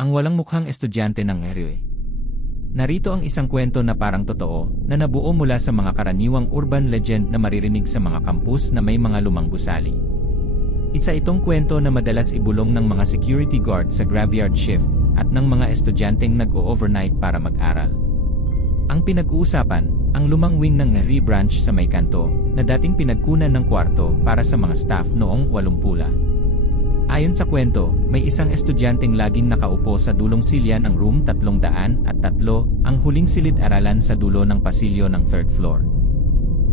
Ang walang mukhang estudyante ng Erue. Narito ang isang kwento na parang totoo, na nabuo mula sa mga karaniwang urban legend na maririnig sa mga kampus na may mga lumang gusali. Isa itong kwento na madalas ibulong ng mga security guard sa graveyard shift at ng mga estudyanteng nag-o-overnight para mag-aral. Ang pinag-uusapan, ang lumang wing ng Ngeri branch sa may kanto, na dating pinagkunan ng kwarto para sa mga staff noong walumpula. Ayon sa kwento, may isang estudyanteng laging nakaupo sa dulong silya ng room 300 at tatlo, ang huling silid-aralan sa dulo ng pasilyo ng third floor.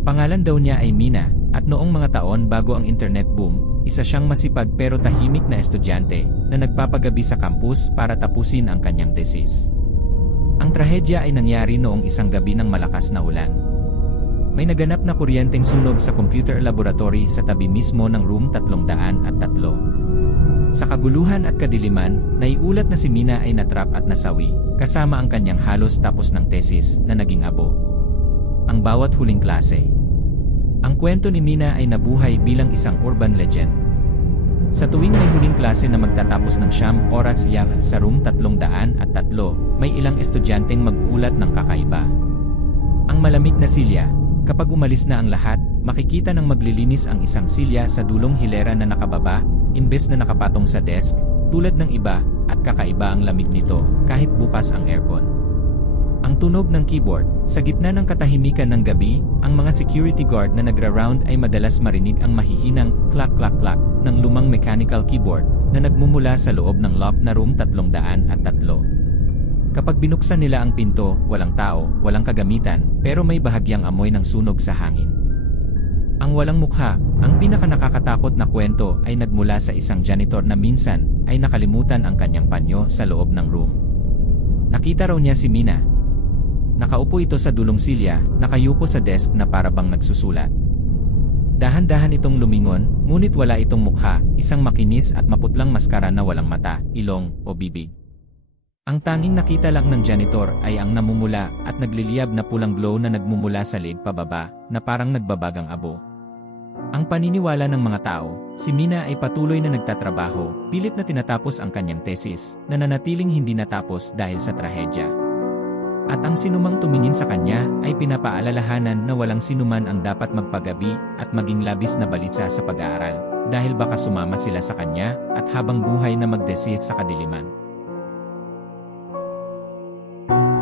Pangalan daw niya ay Mina, at noong mga taon bago ang internet boom, isa siyang masipag pero tahimik na estudyante na nagpapagabi sa campus para tapusin ang kanyang thesis. Ang trahedya ay nangyari noong isang gabi ng malakas na ulan. May naganap na kuryenteng sunog sa computer laboratory sa tabi mismo ng room 300 at tatlo. Sa kaguluhan at kadiliman, naiulat na si Mina ay natrap at nasawi, kasama ang kanyang halos tapos ng thesis na naging abo. Ang bawat huling klase. Ang kwento ni Mina ay nabuhay bilang isang urban legend. Sa tuwing may huling klase na magtatapos ng siyam oras yang sa room 300 at tatlo, may ilang estudyanteng mag-ulat ng kakaiba. Ang malamig na silya, kapag umalis na ang lahat, makikita ng maglilinis ang isang silya sa dulong hilera na nakababa, imbes na nakapatong sa desk, tulad ng iba, at kakaiba ang lamig nito, kahit bukas ang aircon. Ang tunog ng keyboard, sa gitna ng katahimikan ng gabi, ang mga security guard na nagra-round ay madalas marinig ang mahihinang clack-clack-clack ng lumang mechanical keyboard na nagmumula sa loob ng lock na room 300 at tatlo. Kapag binuksan nila ang pinto, walang tao, walang kagamitan, pero may bahagyang amoy ng sunog sa hangin. Ang walang mukha, ang pinakanakakatakot na kwento ay nagmula sa isang janitor na minsan ay nakalimutan ang kanyang panyo sa loob ng room. Nakita raw niya si Mina. Nakaupo ito sa dulong silya, nakayuko sa desk na parabang nagsusulat. Dahan-dahan itong lumingon, ngunit wala itong mukha, isang makinis at maputlang maskara na walang mata, ilong, o bibig. Ang tanging nakita lang ng janitor ay ang namumula at nagliliyab na pulang glow na nagmumula sa leeg pababa, na parang nagbabagang abo. Ang paniniwala ng mga tao, si Mina ay patuloy na nagtatrabaho, pilit na tinatapos ang kanyang thesis, na nanatiling hindi natapos dahil sa trahedya. At ang sinumang tumingin sa kanya ay pinapaalalahanan na walang sinuman ang dapat magpagabi at maging labis na balisa sa pag-aaral, dahil baka sumama sila sa kanya at habang buhay na magdesis sa kadiliman.